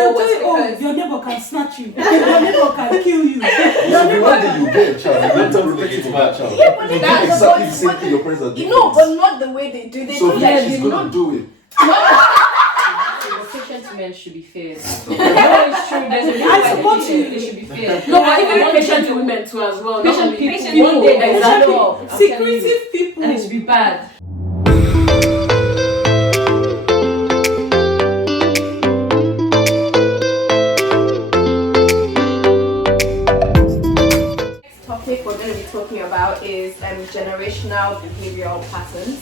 They'll was tell you, because your neighbor can snatch you. Your neighbor can kill you. So one day you get a child, you don't protect it from that child. Yeah, but You do that's exactly the same thing your parents are doing. but not the way they do. They So do yeah, like she's they gonna not. do it. Patient men should be fair. No, it's true. There's a reason I why support you. they should be fair. No, but even even patient women too as well. Patient Patient people. one day there is a law. Secretive people. And it should be bad. Topic we're going to be talking about is generational behavioural patterns.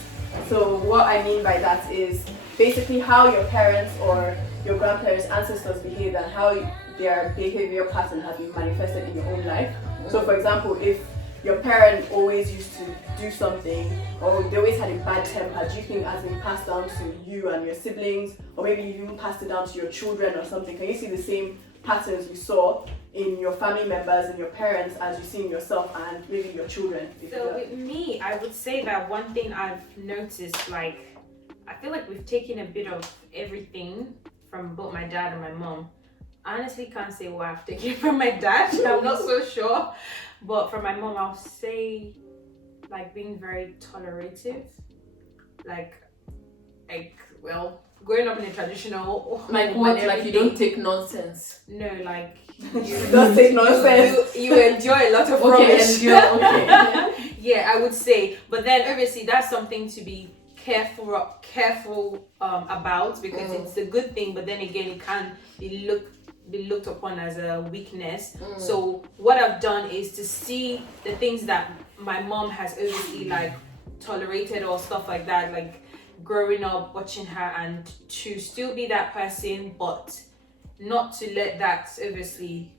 So what I mean by that is basically how your parents or your grandparents, ancestors behave and how their behavioural pattern has been manifested in your own life. So for example, if your parent always used to do something or they always had a bad temper, do you think has been passed down to you and your siblings, or maybe you even passed it down to your children or something? Can you see the same patterns you saw in your family members and your parents as you see in yourself and maybe your children? So with me, I would say that one thing I've noticed, I feel like we've taken a bit of everything from both my dad and my mom. I honestly can't say what I've taken from my dad. I'm not so sure. But from my mom, I'll say being very tolerative. Growing up in a traditional home Like what? and Like you don't everything. take nonsense. No, Don't take nonsense. You enjoy a lot of Okay, rubbish. okay. Yeah, I would say. But then obviously that's something to be careful about, because it's a good thing, but then again it can be looked upon as a weakness. So what I've done is to see the things that my mom has obviously tolerated or stuff like that, growing up watching her, and to still be that person, but not to let that obviously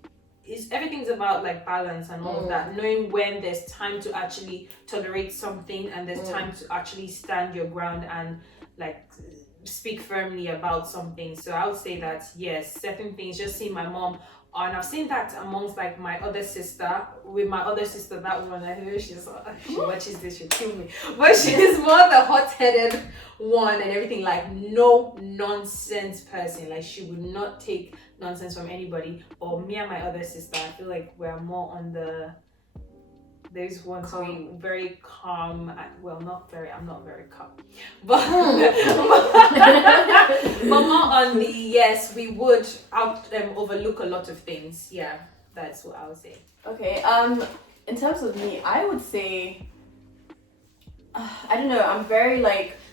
everything's about balance and all of that, knowing when there's time to actually tolerate something and there's time to actually stand your ground and speak firmly about something. So I would say that yes, certain things, just seeing my mom, and I've seen that amongst my other sister. With my other sister, that one, I know she watches this, she'll kill me, but she's more the hot-headed one and everything, no nonsense person. She would not take nonsense from anybody. Or me and my other sister, I feel like we're more on those ones who are very calm. I'm not very calm, but but more on the yes, we would overlook a lot of things. Yeah, that's what I would say. Okay, in terms of me, I would say, I don't know, I'm very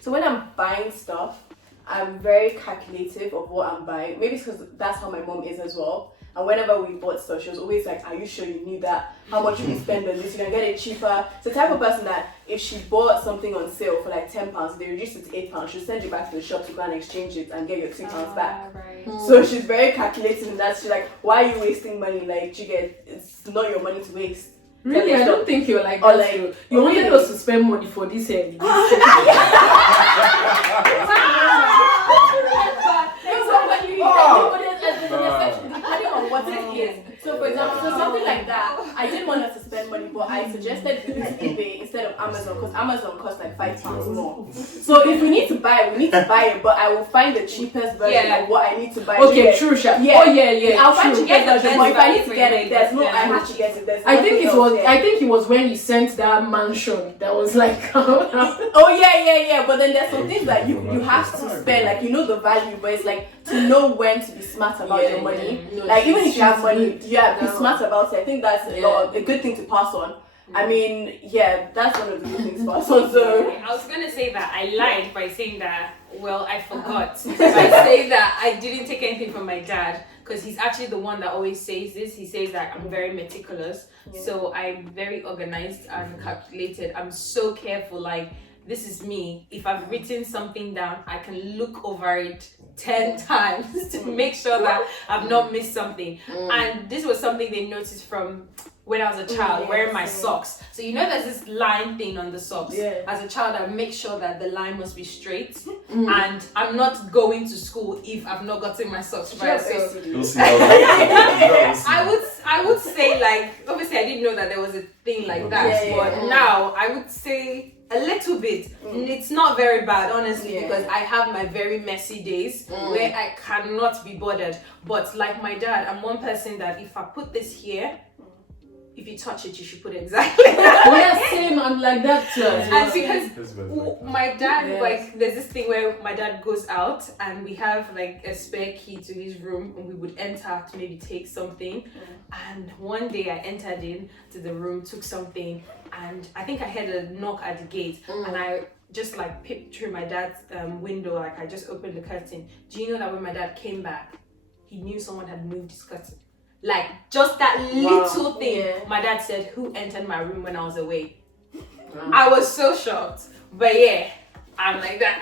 so when I'm buying stuff, I'm very calculative of what I'm buying. Maybe it's because that's how my mom is as well. And whenever we bought stuff, she was always like, are you sure you need that? How much will you spend on this? You can get it cheaper. It's the type of person that if she bought something on sale for £10, they reduced it to £8, she'll send you back to the shop to go and exchange it and get your £2 back. Right. So she's very calculated in that. She's like, why are you wasting money? It's not your money to waste. Really, I don't think you're like Or that. You wanted us to spend money for this hair. Depending on what it is. So for example, something like that, I didn't want us to spend money, but I suggested we use eBay instead of Amazon, because Amazon costs £5 more. So if we need to buy it, we need to buy it, but I will find the cheapest version of what I need to buy. Okay, true, Sha. Yeah. Oh yeah. I'll find true. cheapest version, but if I need to get it, there's no, I have to get it. There's I think nothing else. I think it was when you sent that mansion that was Oh yeah. But then there's some things that you have to spend, the value, but it's to know when to be smart about your money. No, Even if you have money, be No. smart about it. I think that's a good thing to pass on. I mean, that's one of the good things to pass on. So I was gonna say that I lied by saying that. Well, I forgot. By saying that I didn't take anything from my dad, because he's actually the one that always says this. He says that I'm very meticulous, so I'm very organized and calculated. I'm so careful. This is me. If I've written something down, I can look over it 10 times to make sure that I've not missed something. And this was something they noticed from when I was a child, wearing my socks. So there's this line thing on the socks. Yeah. As a child, I make sure that the line must be straight, and I'm not going to school if I've not gotten my socks right. So You'll see how I would say obviously I didn't know that there was a thing like that, but now I would say A little bit. It's not very bad, honestly, because I have my very messy days where I cannot be bothered. But like my dad, I'm one person that if I put this here, if you touch it, you should put it exactly. Yeah, same. I'm like that too. And because my dad, like, there's this thing where my dad goes out and we have like a spare key to his room, and we would enter to maybe take something. And one day I entered into the room, took something, and I think I heard a knock at the gate, and I just like peeped through my dad's window, like I just opened the curtain. Do you know that when my dad came back, he knew someone had moved his curtain? Like, just that little thing. My dad said, who entered my room when I was away? I was so shocked. But yeah, I'm like that.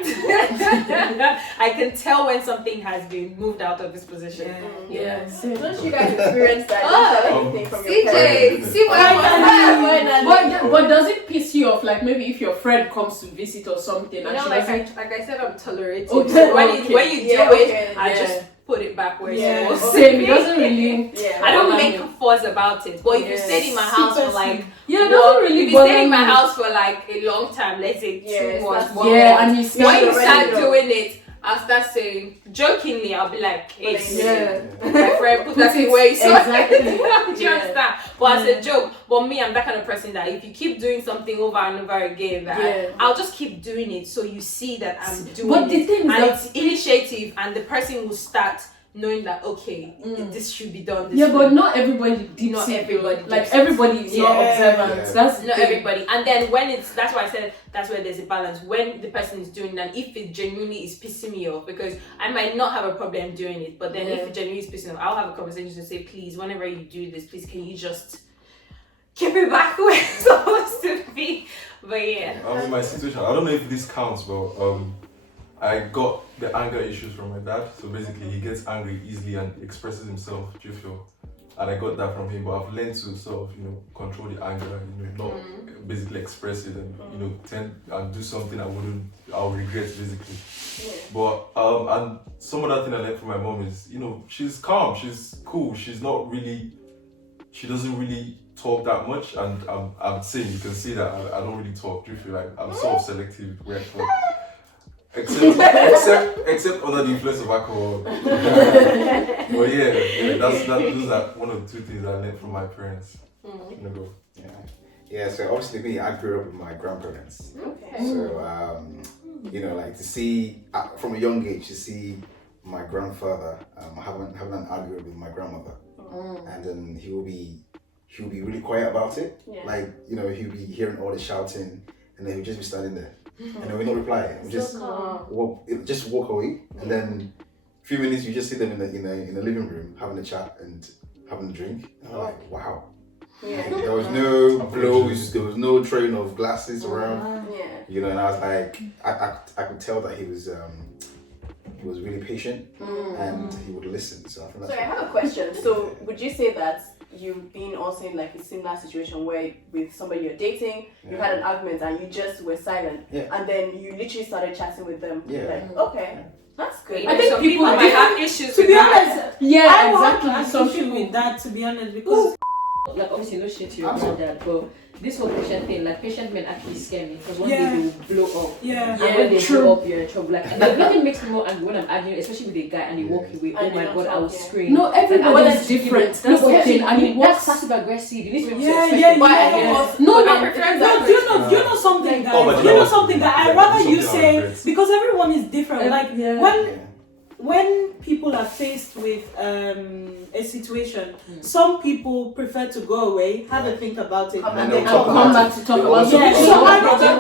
I can tell when something has been moved out of its position. Yeah. Don't you guys experience that? Anything from your parents? CJ, see what I But does it piss you off? Like maybe if your friend comes to visit or something, You and know, she like doesn't. I said, I'm tolerating. Okay, So when okay. you do it, I just put it back where it's supposed to Same. be. It doesn't really. I don't make a fuss about it. But if you stayed in my house for like, it doesn't really if you bother stayed in my me. house for like a long time, let's say 2 months, 1 Yeah, month, and you when start you start already. doing it, I'll start saying, jokingly, I'll be like, hey, Yeah. my friend, put that thing where you saw Exactly. it. Do you understand? But as a joke, but me, I'm that kind of person that if you keep doing something over and over again, that I'll just keep doing it so you see that I'm doing But the it. thing is And that- it's initiative, and the person will start knowing that, okay, this should be done this Yeah, way. but not everybody dips Not it, everybody like dips it. everybody is not observant. Yeah. That's the Not thing. everybody. And then when that's why I said that's where there's a balance. When the person is doing that, if it genuinely is pissing me off, because I might not have a problem doing it, but then if it genuinely is pissing me off, I'll have a conversation and say, please, whenever you do this, please can you just keep it back where it's supposed to be. But yeah. In my situation, I don't know if this counts, but I got the anger issues from my dad. So basically, he gets angry easily and expresses himself. Do you feel? And I got that from him. But I've learned to sort of, control the anger. Not basically express it and tend and do something I'll regret basically. But and some other thing I learned from my mom is, she's calm, she's cool, she doesn't really talk that much, and I'm saying you can see that I don't really talk. Do you feel like I'm sort of selective where I talk? Except under the influence of alcohol. But those are one of the 2 things I learned from my parents. Yeah, so obviously me, I grew up with my grandparents. Okay. So, like to see, from a young age, to see my grandfather having an argument with my grandmother. And then he will be really quiet about it. Like, he'll be hearing all the shouting, and then he'll just be standing there. And then we don't reply. We just walk away, and then a few minutes you just see them in the living room having a chat and having a drink. And I'm like, wow. There was no blows, there was no train of glasses around. And I was like, I could tell that he was really patient and he would listen. So I think that's. Sorry, I have a question. So would you say that you've been also in like a similar situation where with somebody you're dating, you had an argument and you just were silent, and then you literally started chatting with them? Like, okay, that's good. I think some people might have issues To with be that. honest, Yeah, I exactly. have Some issue people with that, to be honest, because Like obviously no shit to your granddad, but this whole patient thing, like patient men actually scare me because one Yeah. day they will blow up. yeah, And when they blow up, you're in trouble. Like, and nothing makes me more angry when I'm arguing, especially with a guy and they walk away. Oh And my you're god, not I will talking. scream. No, everybody is different. That's the thing. I mean, that's passive aggressive. You need to be Yeah, But I yeah. think also, No, I prefer No, that. do you know something, guys? Oh, but Do you know something that I rather you something I say, regret. because everyone is different. Like Yeah. when people are faced with a situation, some people prefer to go away, have a think about it, Come and back. then Talk come about back it. to talk They about also- it. Yeah, Yeah, so so I I don't think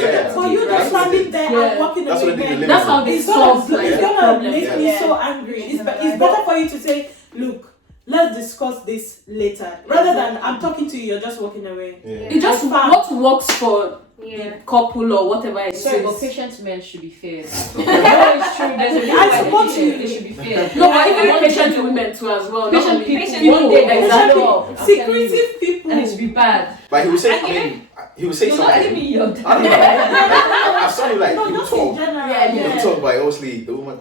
think for you That's just standing there Yeah. and walking That's what away, they do in the then That's how they it's solve gonna, like it's the gonna problem. make me Yeah. so angry. It's better for you to say, look, let's discuss this later, rather than I'm talking to you, you're just walking away. It just what works for the couple or whatever it Sorry, but is. patient men should be fair. No, it's true. There's a reason I why support they you. They should be fair. No, but even patient women too as well. Patient not people, only one day they exactly. blow up. I'm telling you. Secretive people. And it should be bad. But he would say, he would say You're not something. letting me yell. I don't know. I saw him like, No, he would just in talk. general. Yeah, He would talk, but obviously the woman,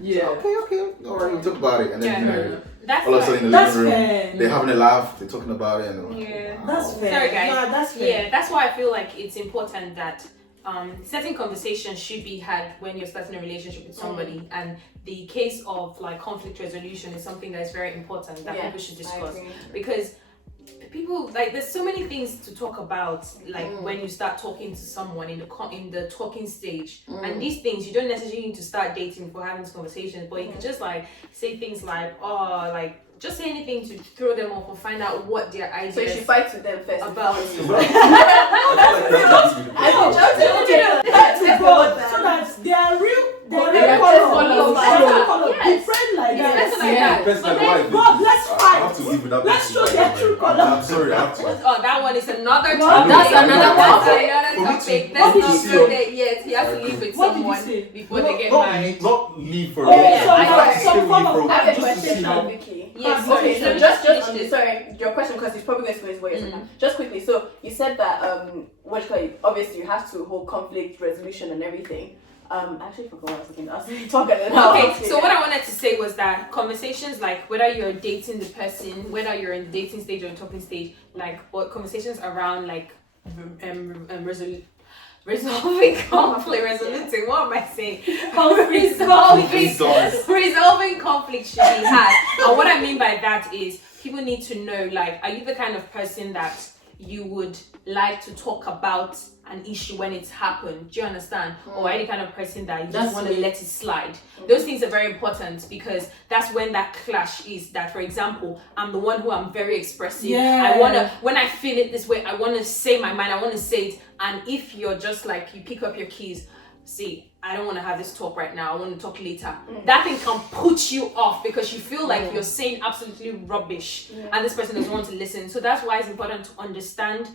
Yeah. okay, all right, we'll talk about it. And then, That's all of a sudden in the That's living room, fair. they're having a laugh, they're talking about it, and Yeah. That's fair. Sorry, guys. Nah, that's fair. Yeah, that's why I feel like it's important that certain conversations should be had when you're starting a relationship with somebody, and the case of like conflict resolution is something that is very important that people should discuss, because people like there's so many things to talk about like when you start talking to someone in the talking stage, and these things you don't necessarily need to start dating before having these conversations, but you can just like say things like just say anything to throw them off or find out what their ideas. So you should fight with them first. About I feel like that should be the problem. So that they are real Yeah, color, yes. different like that. That's what I got. Person But that then, wife, God, let's I fight. have to live with that Let's person show for their life. true color. I'm sorry, I have to. Oh, that one is another No, topic. that's another topic. For me topic. to- Let's what not did you go say? there yet. He has to live with What did you someone say? before they get not married. leave, not leave for Oh, a yeah, while. some- I some stay form away of- for I have a just to question see from how. Vicky. Yes, Okay, sorry, so let me just finish this. sorry, your question, because it's probably going to explain what you're saying. Just quickly, so you said that what you call it, obviously you have to hold conflict resolution and everything. I actually forgot what I was thinking. I was talking and now. Okay, so what I wanted to say was that conversations like whether you're dating the person, whether you're in the dating stage or talking stage, like what conversations around like resolving conflict, resoluting. What am I saying? Resolving conflict should be had. And what I mean by that is people need to know, like, are you the kind of person that you would like to talk about an issue when it's happened? Do you understand? Or are you the kind of person that you just want to let it slide? Those things are very important, because that's when that clash is. That, for example, I'm the one who I'm very expressive. Yeah. I wanna, when I feel it this way, I want to say my mind. I want to say it. And if you're just like, you pick up your keys, see, I don't want to have this talk right now, I want to talk later. That thing can put you off because you feel like you're saying absolutely rubbish and this person doesn't want to listen. So that's why it's important to understand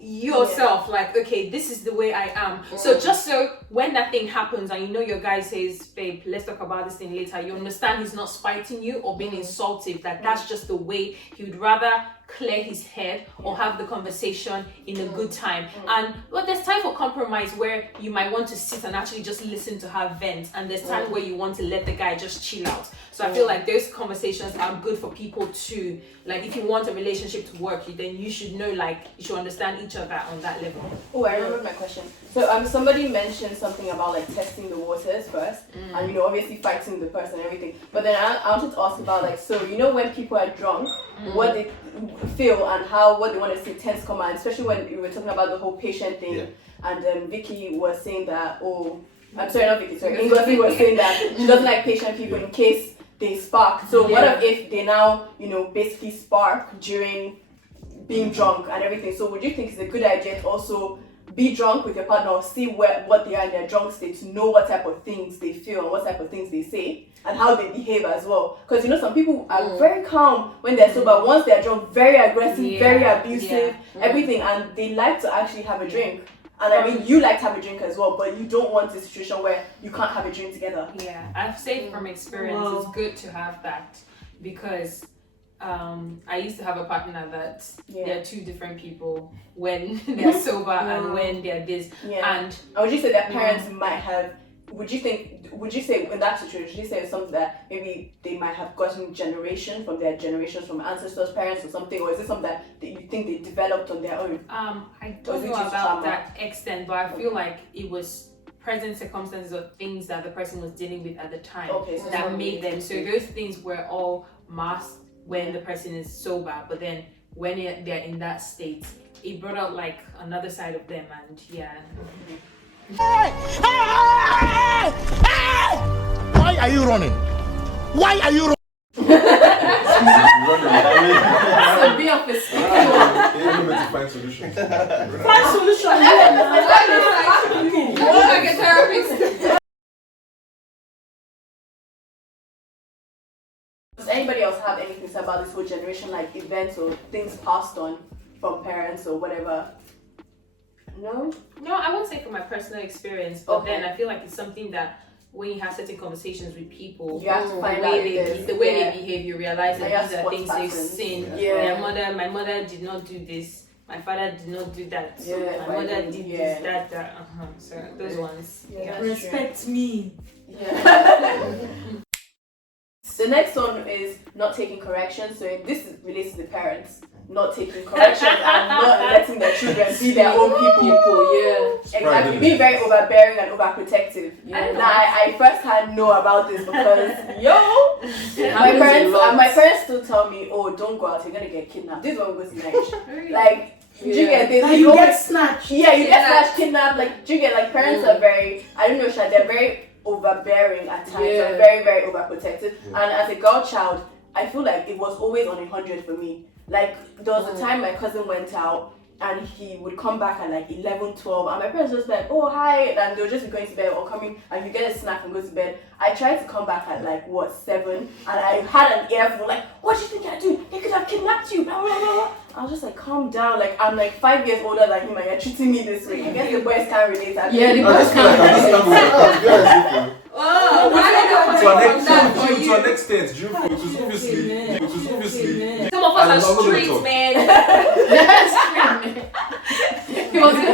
yourself, like, okay, this is the way I am. So just so when that thing happens and you know your guy says, babe, let's talk about this thing later, you understand he's not spiting you or being insultive, that that's just the way he would rather clear his head or have the conversation in a good time. And well, there's time for compromise where you might want to sit and actually just listen to her vent, and there's time where you want to let the guy just chill out. So I feel like those conversations are good for people to, like, if you want a relationship to work, then you should know, like, you should understand each other on that level. Oh, I remember my question. So somebody mentioned something about like testing the waters first, and obviously fighting the person and everything. But then I wanted to ask about, like, so when people are drunk, what they feel and what they want to see tends to come out, especially when we were talking about the whole patient thing, and Vicky was saying that, I'm sorry, not Vicky, sorry, Ngozi was saying that she doesn't like patient people in case they spark. So what if they now, basically spark during being drunk and everything? So would you think it's a good idea to also be drunk with your partner, or see what they are in their drunk state, to know what type of things they feel and what type of things they say and how they behave as well? Because some people are very calm when they're sober. Once they're drunk, very aggressive, very abusive, everything, and they like to actually have a drink. And I mean, you like to have a drink as well, but you don't want a situation where you can't have a drink together. Yeah, I've said from experience, it's good to have that, because I used to have a partner that they're two different people when they're sober and when they're this. And would you say that parents might have, would you say in that situation, would you say it's something that maybe they might have gotten from their generations, from ancestors, parents or something, or is it something that you think they developed on their own? I don't know about that extent, but I feel like it was present circumstances or things that the person was dealing with at the time that made them. So those things were all masked when the person is sober, but then when they're in that state, it brought out like another side of them, and Why are you running? Why are you running? So be of a Find solutions. Find solution. like a therapist. Does anybody else have anything to say about this whole generation, like events or things passed on from parents or whatever? No, I won't say from my personal experience, but then I feel like it's something that when you have certain conversations with people, you have to find the out way they behave, you realize that these are things they've patterns. seen. My mother did not do this. My father did not do that. So my mother did this, that. So those ones. Respect me. The next one is not taking correction. So this relates to the parents not taking corrections and not letting their children be their own people. Exactly. Being very overbearing and overprotective. And I first hand know about this because my parents still tell me, oh, don't go out, you're gonna get kidnapped. This one goes night. Like, do you get this? Like you get snatched. Yeah, you get snatched, kidnapped. Like, do you get, like, parents are very, I don't know, they're very overbearing at times and very, very overprotective. And as a girl child, I feel like it was always on 100 for me. Like, there was a time my cousin went out and he would come back at like 11, 12, and my parents just like, oh, hi, and they'll just be going to bed or coming, and you get a snack and go to bed. I tried to come back at like, 7, and I had an earful, like, what do you think you're doing? They could have kidnapped you, blah, blah, blah, blah. I was just like, calm down, like, I'm like 5 years older than him, and you're treating me this way. I guess the boys can't relate. The boys can't relate. To an extent, it was obviously. Some of us are street, man.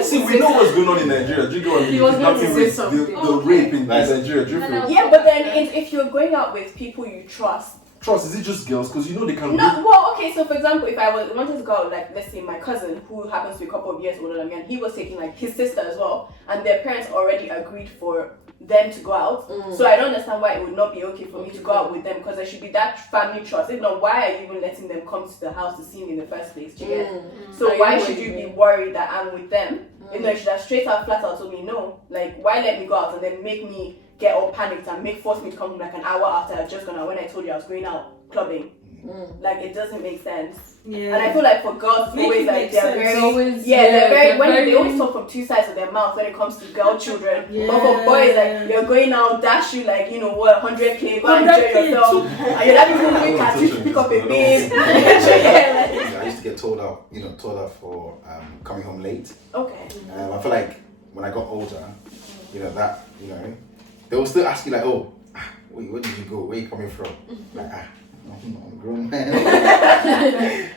See, we know what's going on in Nigeria. Do you know what I mean? He was going to say something. The rape in Nigeria. Do you feel? Yeah, but then if you're going out with people you trust. Trust, is it just girls? Because you know they can. No, well, okay, so for example, if I wanted to go out, like, let's say my cousin, who happens to be a couple of years older than me, and he was taking like his sister as well, and their parents already agreed for them to go out. So I don't understand why it would not be okay for me to go out with them, because there should be that family trust. If not, why are you even letting them come to the house to see me in the first place? Do you get? So why should you be worried that I'm with them? You know, you should have straight out, flat out told me no. Like, why let me go out and then make me get all panicked and force me to come like an hour after I've just gone out when I told you I was going out clubbing. Like, it doesn't make sense. And I feel like for girls, it's always like they're very, they always talk from two sides of their mouth when it comes to girl children. But for boys, like, you're going out, dash you like, you know what, 100k, go and enjoy yourself, and you're not even going to pick up a babe. I used to get told out for coming home late. Okay. I feel like when I got older, they will still ask you like, oh, where did you go? Where are you coming from? Like, I'm a grown man.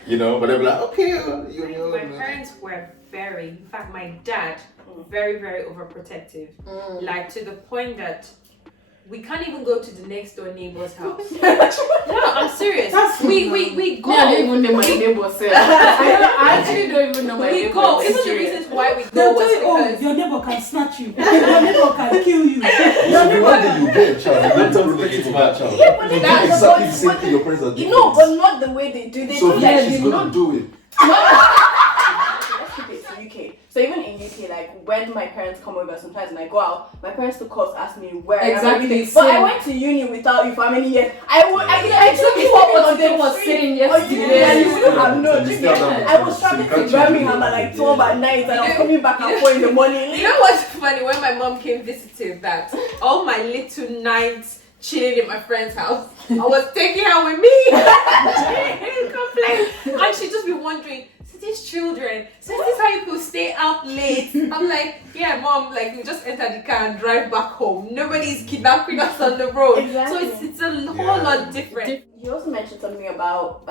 But they'll be like, okay, My parents were very, in fact, my dad, very, very overprotective. Like, to the point that we can't even go to the next door neighbor's house. No, I'm serious. We go. I don't even know my neighbor's self. I actually don't even know my neighbor's. We go. Even the reasons why we go They'll was tell you, because your neighbor can snatch you. Your neighbor can kill you. One day you get a child, you don't tell protective of that child. Yeah, but That's exactly the same thing your parents are doing. No, but not the way they do. They So do like she's gonna do it. Let's keep it to UK. So even in UK, like, when my parents come over, sometimes when I go out, my parents still call to ask me where I am. Exactly. But I went to uni without you for how many years? I took you what was saying yesterday. And you wouldn't have known. Yeah. I was traveling to Birmingham at like 12 at night, and I was coming back at 4 in the morning. You know what's funny? When my mom came visiting, that all my little nights chilling in my friend's house, I was taking her with me. Complain. And she'd just be wondering, so these children, so is this how you could stay out late? I'm like, yeah, mom, like, we just enter the car and drive back home. Nobody's kidnapping us on the road. Exactly. So it's a whole lot different. You also mentioned something about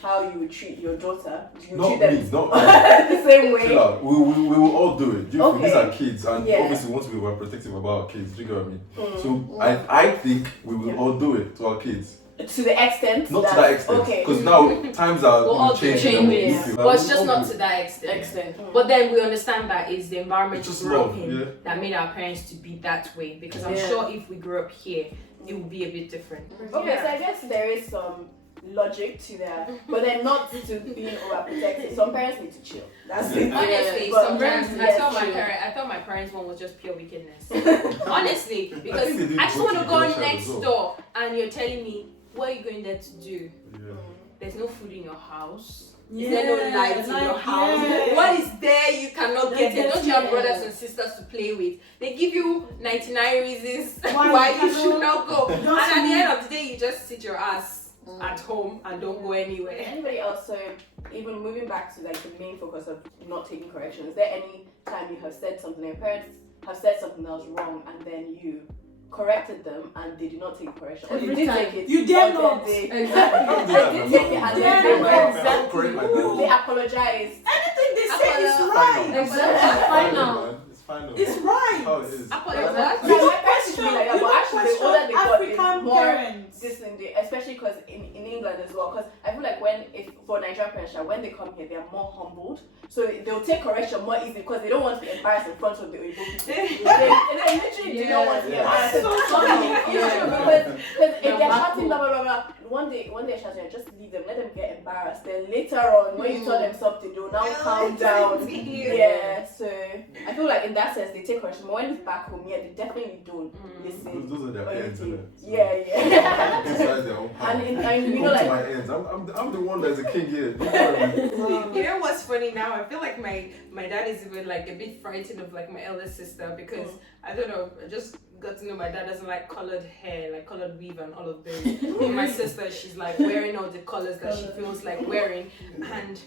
how you would treat your daughter. Do you Not treat them me, not the same way? Chill out. We will all do it. Okay. These are kids, and Yeah. obviously we want to be protective about our kids. Do you get what I mean? So I think we will all do it to our kids. To the extent Not to that extent. Okay. Because now times are We're all changing. changing. But it's just not to that extent. But then we understand that is the environment It's just we grew up love, in yeah. that made our parents to be that way. Because I'm sure if we grew up here, it would be a bit different. Okay, so I guess there is some logic to that, but then not to being overprotective. Some parents need to chill. That's it. Honestly, But sometimes yes, I thought my parents' one was just pure wickedness. Honestly, because think they did I just both want to to go their child next as well. door and you're telling me, what are you going there to do? Yeah. There's no food in your house. Yeah, Is there no light in your house? yeah. What is there you cannot get it? Don't you have Yeah. brothers and sisters to play with? They give you 99 reasons Why why you you should not go. Just And at the leave. end of the day, you just sit your ass at home and don't go anywhere. Anybody else? So even moving back to like the main focus of not taking correction, is there any time you have said something, your parents have said something that was wrong, and then you corrected them and they did not take correction, or you Every did time. take it? You dare and then not. They Exactly. did take it and then they were Correct my dad. they apologized. Anything they say is Apollo- right. Exactly. Fine now. It's fine now. It's right. How it is. Apologize. Like, my parents guess it should be like that, but actually the older they got, African the more parents. this thing, especially because in England as well, because I feel like for Nigerian parents, when they come here, they are more humbled, so they'll take correction more easily because they don't want to be embarrassed in front of the Igbo people. they literally do not want to be embarrassed. Because if they're shouting blah blah blah blah, one day they're shouting, just leave them, let them get embarrassed. Then later on, when you tell them something, they'll now calm down. Yeah, so I feel like in that sense they take correction. But when it's back home, yeah, they definitely don't listen. Those are their parents, isn't it? Yeah. Besides their own power. And you know, Come like to my ends. I'm the one that's a king here. Don't worry. You know what's funny now? I feel like my dad is even like a bit frightened of like my eldest sister because I don't know, I just got to know my dad doesn't like colored hair, like colored weave and all of those. And my sister, she's like wearing all the colors that she feels like wearing, and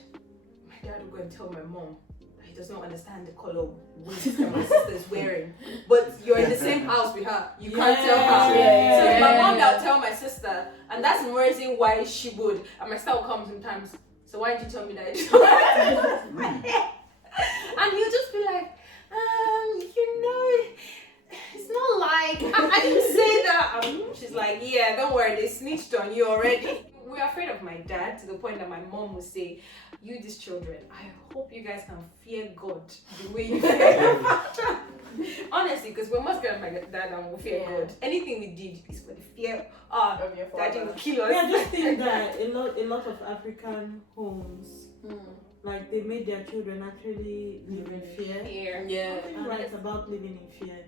my dad will go and tell my mom he does not understand the color weave that my sister is wearing. But you're in the same house with her, you can't tell her. So my mom will tell my sister, and that's the reason why she would. And my sister will come sometimes. So why did you tell me that? And he'll just be like, you know, it's not like I didn't say that. She's like, yeah, don't worry, they snitched on you already. We're afraid of my dad to the point that my mom will say, you these children, I hope you guys can fear God the way you fear your father. Honestly, because we're most of my dad and we fear God. Anything we did is for the fear of your father. Daddy will kill us. Yeah, I just think that a lot of African homes, like they made their children actually live in fear. Yeah. And it's about living in fear,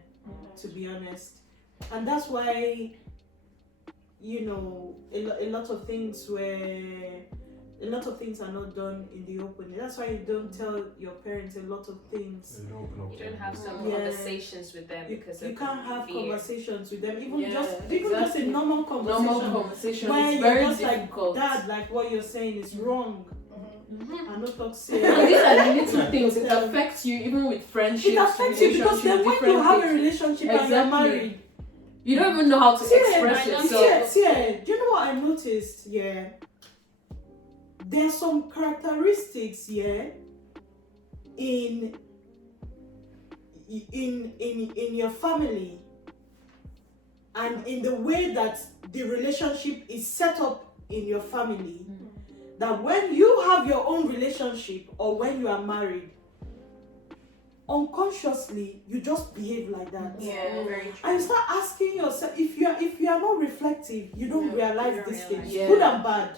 to be honest. And that's why, you know, a lot of things are not done in the open. That's why you don't tell your parents a lot of things. You don't have some conversations with them because you can't have fear. conversations with them, even just a normal conversation. Normal conversation where is you're very just difficult. like, Dad, like what you're saying is wrong. I'm not toxic. And these are the little things. It affects you even with friendships. It affects you because then when you have a relationship and you're married, you don't even know how to express yourself. Do you know what I noticed? Yeah. There are some characteristics, in your family and in the way that the relationship is set up in your family, that when you have your own relationship or when you are married, unconsciously you just behave like that. Yeah, very true. And you start asking yourself, if you are not reflective, you don't realize these things, Yeah. good and bad.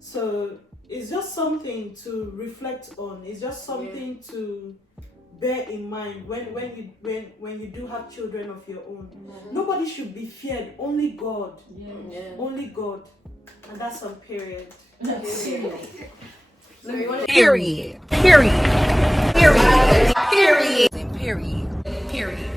So it's just something to reflect on. It's just something to bear in mind when you do have children of your own. Nobody should be feared. Only God. Only God. And that's on period. Period. Period. Period. Period. Period.